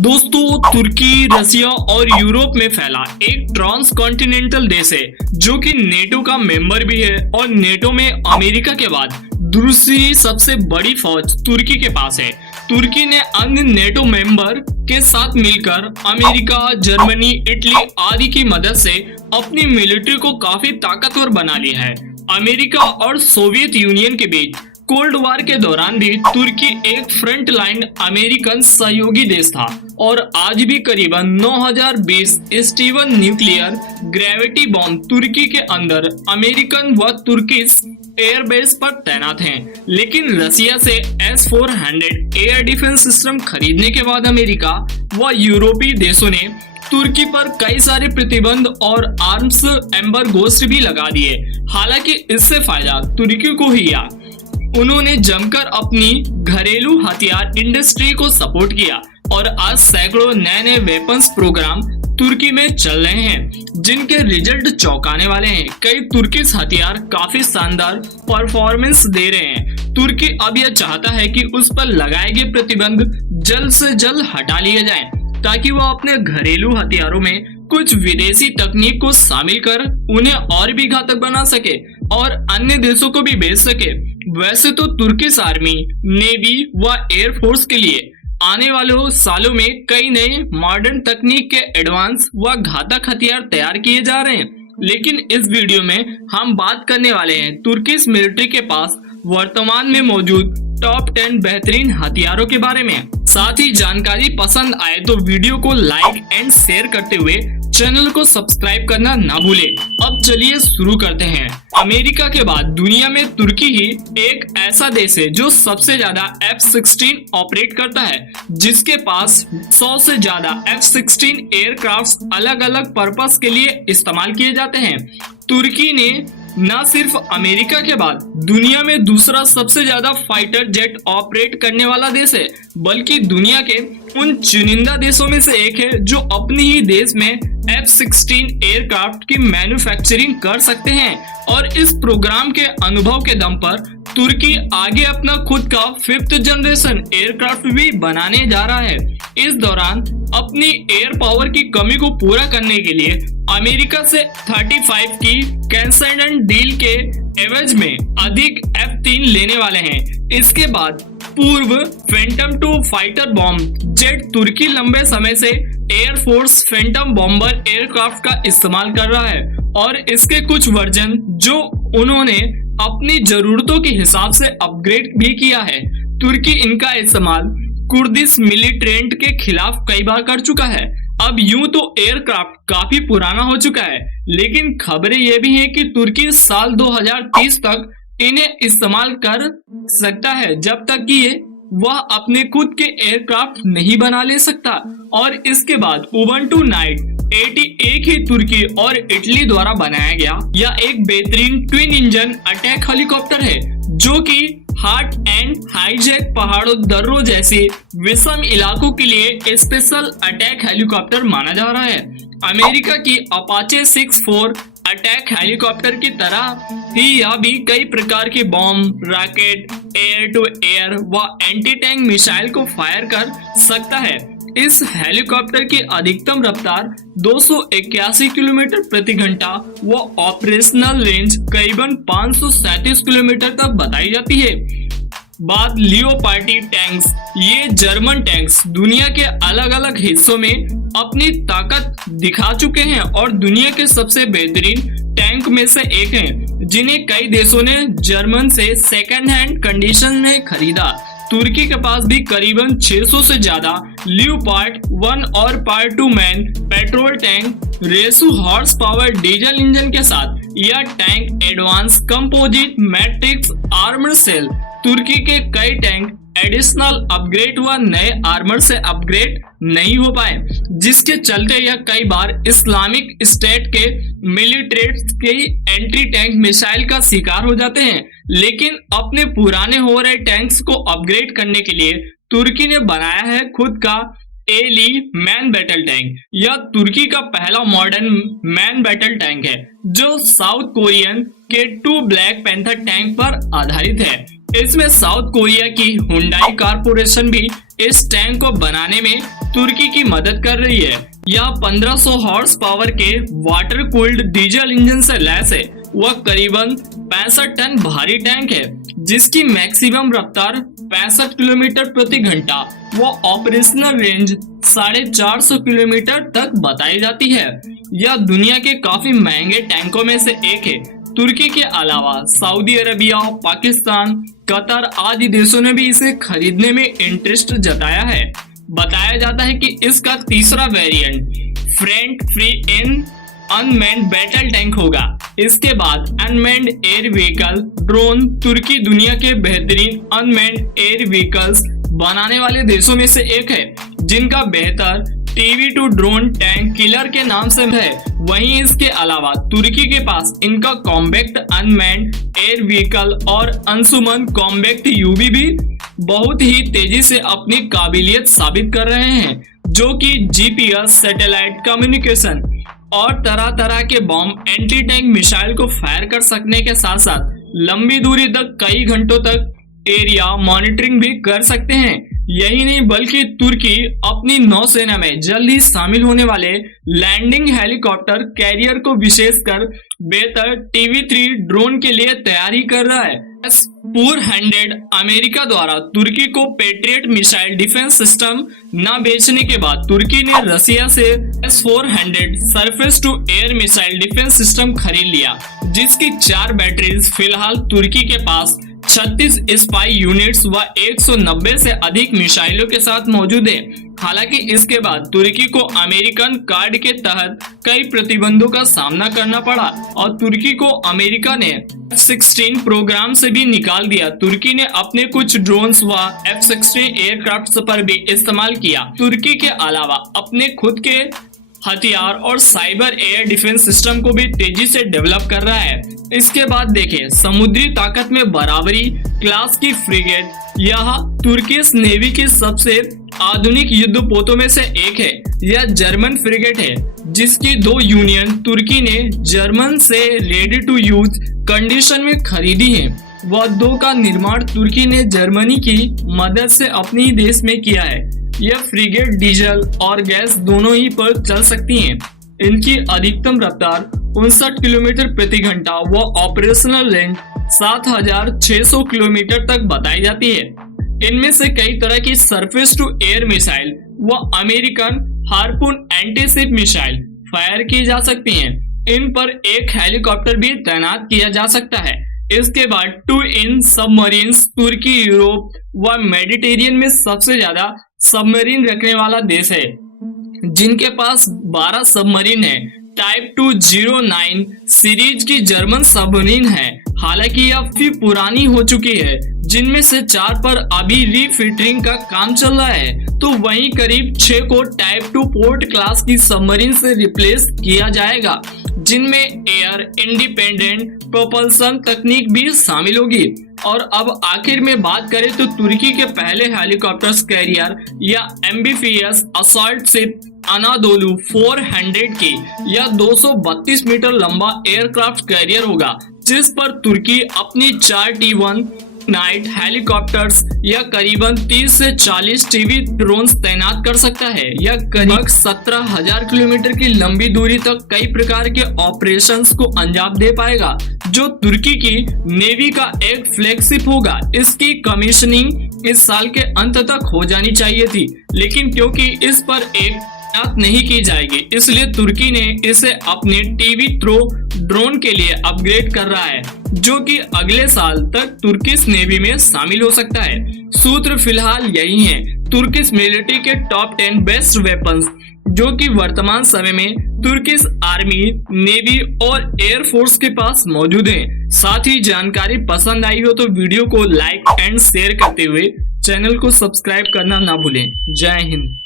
दोस्तों, तुर्की रसिया और यूरोप में फैला एक ट्रांस कॉन्टिनेंटल देश है जो कि नेटो का मेंबर भी है और नेटो में अमेरिका के बाद दूसरी सबसे बड़ी फौज तुर्की के पास है। तुर्की ने अन्य नेटो मेंबर के साथ मिलकर अमेरिका, जर्मनी, इटली आदि की मदद से अपनी मिलिट्री को काफी ताकतवर बना लिया है। अमेरिका और सोवियत यूनियन के बीच कोल्ड वार के दौरान भी तुर्की एक फ्रंट लाइन अमेरिकन सहयोगी देश था और आज भी करीबन 9020 स्टीवन न्यूक्लियर ग्रेविटी बॉम्ब तुर्की के अंदर अमेरिकन व तुर्किश एयरबेस पर तैनात हैं। लेकिन रसिया से S-400 एयर डिफेंस सिस्टम खरीदने के बाद अमेरिका व यूरोपीय देशों ने तुर्की पर कई सारे प्रतिबंध और आर्म्स एम्बार्गोस भी लगा दिए। हालांकि इससे फायदा तुर्की को ही हुआ। उन्होंने जमकर अपनी घरेलू हथियार इंडस्ट्री को सपोर्ट किया और आज सैकड़ों नए नए वेपन्स प्रोग्राम तुर्की में चल रहे हैं जिनके रिजल्ट चौंकाने वाले हैं। कई तुर्किश हथियार काफी शानदार परफॉर्मेंस दे रहे हैं। तुर्की अब यह चाहता है कि उस पर लगाए गए प्रतिबंध जल्द से जल्द हटा लिए जाएं ताकि वह अपने घरेलू हथियारों में कुछ विदेशी तकनीक को शामिल कर उन्हें और भी घातक बना सके और अन्य देशों को भी बेच सके। वैसे तो तुर्किश आर्मी, नेवी व एयरफोर्स के लिए आने वाले सालों में कई नए मॉडर्न तकनीक के एडवांस व घातक हथियार तैयार किए जा रहे हैं, लेकिन इस वीडियो में हम बात करने वाले हैं तुर्किश मिलिट्री के पास वर्तमान में मौजूद टॉप 10 बेहतरीन हथियारों के बारे में। साथ ही जानकारी पसंद आए तो वीडियो को लाइक एंड शेयर करते हुए चैनल को सब्सक्राइब करना ना भूलें। अब चलिए शुरू करते हैं। अमेरिका के बाद दुनिया में तुर्की ही एक ऐसा देश है जो सबसे ज्यादा F-16 ऑपरेट करता है, जिसके पास 100 से ज्यादा F-16 एयरक्राफ्ट अलग अलग पर्पस के लिए इस्तेमाल किए जाते हैं। तुर्की ने न सिर्फ अमेरिका के बाद दुनिया में दूसरा सबसे ज्यादा फाइटर जेट ऑपरेट करने वाला देश है, बल्कि दुनिया के उन चुनिंदा देशों में से एक है जो अपने ही देश में F-16 एयरक्राफ्ट की मैन्युफैक्चरिंग कर सकते हैं। और इस प्रोग्राम के अनुभव के दम पर तुर्की आगे अपना खुद का 5th जनरेशन एयरक्राफ्ट भी बनाने जा रहा है। इस दौरान अपनी एयर पावर की कमी को पूरा करने के लिए अमेरिका से 35 की कैंसलन डील के एवज में अधिक F-3 लेने वाले हैं। इसके बाद पूर्व फैंटम 2 फाइटर बॉम्ब जेट तुर्की लंबे समय से एयरफोर्स फैंटम बॉम्बर एयरक्राफ्ट का इस्तेमाल कर रहा है और इसके कुछ वर्जन जो उन्होंने अपनी जरूरतों के हिसाब से अपग्रेड भी किया है। तुर्की इनका इस्तेमाल कुर्दिश मिलिटेंट के खिलाफ कई बार कर चुका है। अब यूं तो एयरक्राफ्ट काफी पुराना हो चुका है, लेकिन खबरें ये भी हैं कि तुर्की साल 2030 तक इन्हें इस्तेमाल कर सकता है, जब तक कि वह अपने खुद के एयरक्राफ्ट नहीं बना ले सकता। और इसके बाद उबंटू नाइट 80 एक ही तुर्की और इटली द्वारा बनाया गया यह एक बेहतरीन ट्विन इंजन अटैक हेलीकॉप्टर है जो कि हार्ट एंड हाईजैक पहाड़ों, दर्रों जैसे विषम इलाकों के लिए स्पेशल अटैक हेलीकॉप्टर माना जा रहा है। अमेरिका की अपाचे 6-4 अटैक हेलीकॉप्टर की तरह ही यह भी कई प्रकार के bomb, rocket, air to air व एंटी टैंक मिसाइल को फायर कर सकता है। इस हेलीकॉप्टर की अधिकतम रफ्तार 281 किलोमीटर प्रति घंटा व ऑपरेशनल रेंज करीबन 537 किलोमीटर तक बताई जाती है। बात लियोपार्डी टैंक्स, ये जर्मन टैंक्स दुनिया के अलग अलग हिस्सों में अपनी ताकत दिखा चुके हैं और दुनिया के सबसे बेहतरीन टैंक में से एक हैं, जिन्हें कई देशों ने जर्मन से सेकंड हैंड कंडीशन में खरीदा। तुर्की के पास भी करीबन 600 से ज्यादा लियोपार्ड 1 और पार्ट 2 मैन पेट्रोल टैंक रेसू हॉर्स पावर डीजल इंजन के साथ यह tank advance composite matrix armour cell. तुर्की के कई टैंक एडिशनल अपग्रेड व नए आर्मर से अपग्रेड नहीं हो पाए, जिसके चलते यह कई बार इस्लामिक स्टेट के मिलिट्रेट्स की एंटी टैंक मिसाइल का शिकार हो जाते हैं। लेकिन अपने पुराने हो रहे टैंक्स को अपग्रेड करने के लिए तुर्की ने बनाया है खुद का एली मैन बैटल टैंक। यह तुर्की का पहला मॉडर्न मैन बैटल टैंक है जो साउथ कोरियन के 2 ब्लैक पैंथर टैंक पर आधारित है। इसमें साउथ कोरिया की हुंडई कारपोरेशन भी इस टैंक को बनाने में तुर्की की मदद कर रही है। यह 1500 हॉर्स पावर के वाटर कूल्ड डीजल इंजन से लैस है। वह करीबन 65 टन भारी टैंक है जिसकी मैक्सिमम रफ्तार 65 किलोमीटर प्रति घंटा व ऑपरेशनल रेंज 450 किलोमीटर तक बताई जाती है। यह दुनिया के काफी महंगे टैंकों में से एक है। तुर्की के अलावा सऊदी अरबिया, पाकिस्तान, कतर आदि देशों ने भी इसे खरीदने में इंटरेस्ट जताया है। बताया जाता है कि इसका तीसरा variant front free in unmanned battle tank होगा। इसके बाद अनमैन्ड एयर व्हीकल ड्रोन। तुर्की दुनिया के बेहतरीन अनमैन्ड एयर व्हीकल्स बनाने वाले देशों में से एक है, जिनका बेहतर TB2 ड्रोन टैंक किलर के नाम से है। वहीं इसके अलावा तुर्की के पास इनका कॉम्बैक्ट अनमैन्ड एयर व्हीकल और अंशुमन कॉम्बैक्ट UV भी बहुत ही तेजी से अपनी काबिलियत साबित कर रहे हैं, जो कि GPS, सैटेलाइट कम्युनिकेशन और तरह तरह के बॉम्ब एंटी टैंक मिसाइल को फायर कर सकने के साथ साथ लंबी दूरी तक कई घंटों तक एरिया मॉनिटरिंग भी कर सकते हैं। यही नहीं बल्कि तुर्की अपनी नौसेना में जल्द ही शामिल होने वाले लैंडिंग हेलीकॉप्टर कैरियर को विशेषकर बेहतर TB3 ड्रोन के लिए तैयारी कर रहा है। S-400 अमेरिका द्वारा तुर्की को पेट्रियट मिसाइल डिफेंस सिस्टम न बेचने के बाद तुर्की ने रसिया से S-400 surface to air missile defence system खरीद लिया, जिसकी 4 बैटरीज फिलहाल तुर्की के पास 36 स्पाई यूनिट्स व 190 से अधिक मिसाइलों के साथ मौजूद है। हालांकि इसके बाद तुर्की को अमेरिकन कार्ड के तहत कई प्रतिबंधों का सामना करना पड़ा और तुर्की को अमेरिका ने F-16 प्रोग्राम से भी निकाल दिया। तुर्की ने अपने कुछ ड्रोन्स व F-16 एयरक्राफ्ट पर भी इस्तेमाल किया। तुर्की के अलावा अपने खुद के हथियार और साइबर एयर डिफेंस सिस्टम को भी तेजी से डेवलप कर रहा है। इसके बाद देखें, समुद्री ताकत में बराबरी क्लास की फ्रिगेट। यह तुर्किश नेवी की सबसे आधुनिक युद्धपोतों में से एक है। यह जर्मन फ्रिगेट है जिसकी 2 यूनियन तुर्की ने जर्मन से रेडी टू यूज कंडीशन में खरीदी है। वह 2 का निर्माण तुर्की ने जर्मनी की मदद से अपने ही देश में किया है। यह फ्रिगेट डीजल और गैस दोनों ही पर चल सकती हैं। इनकी अधिकतम रफ्तार 59 किलोमीटर प्रति घंटा व ऑपरेशनल रेंज 7600 किलोमीटर तक बताई जाती है। इनमें से कई तरह की सरफेस टू एयर मिसाइल व American harpoon antiship missile fire की जा सकती हैं। इन पर एक हेलीकॉप्टर भी तैनात किया जा सकता है। इसके बाद 2 इन सबमरीन्स। तुर्की यूरोप व मेडिटेरियन में सबसे ज्यादा सबमरीन रखने वाला देश है, जिनके पास 12 सबमरीन है। टाइप 209 सीरीज की जर्मन सबमरीन है। हालांकि यह काफी पुरानी हो चुकी है, जिनमें से 4 पर अभी रीफिटरिंग का काम चल रहा है, तो वहीं करीब 6 को टाइप 2 पोर्ट क्लास की सबमरीन से रिप्लेस किया जाएगा, जिनमें एयर इंडिपेंडेंट प्रोपल्सन तकनीक भी शामिल होगी। और अब आखिर में बात करें तो तुर्की के पहले हेलीकॉप्टर कैरियर या एम्फीबियस असॉल्ट शिप अनादोलू 400 की यह 232 मीटर लंबा एयरक्राफ्ट कैरियर होगा, जिस पर तुर्की अपनी 4 T-1 नाइट हेलीकॉप्टर्स या करीबन 30 से 40 TB ड्रोन्स तैनात कर सकता है। यह करीब 17,000 किलोमीटर की लंबी दूरी तक कई प्रकार के ऑपरेशंस को अंजाम दे पाएगा, जो तुर्की की नेवी का एक फ्लैगशिप होगा। इसकी कमीशनिंग इस साल के अंत तक हो जानी चाहिए थी, लेकिन क्योंकि इस पर एक नहीं की जाएगी, इसलिए तुर्की ने इसे अपने TB3 ड्रोन के लिए अपग्रेड कर रहा है, जो कि अगले साल तक तुर्किश नेवी में शामिल हो सकता है। सूत्र फिलहाल यही हैं। तुर्किश मिलिट्री के टॉप 10 बेस्ट वेपन्स, जो कि वर्तमान समय में तुर्किश आर्मी, नेवी और एयरफोर्स के पास मौजूद हैं। साथ ही जानकारी पसंद आई हो तो वीडियो को लाइक एंड शेयर करते हुए चैनल को सब्सक्राइब करना ना भूलें। जय हिंद।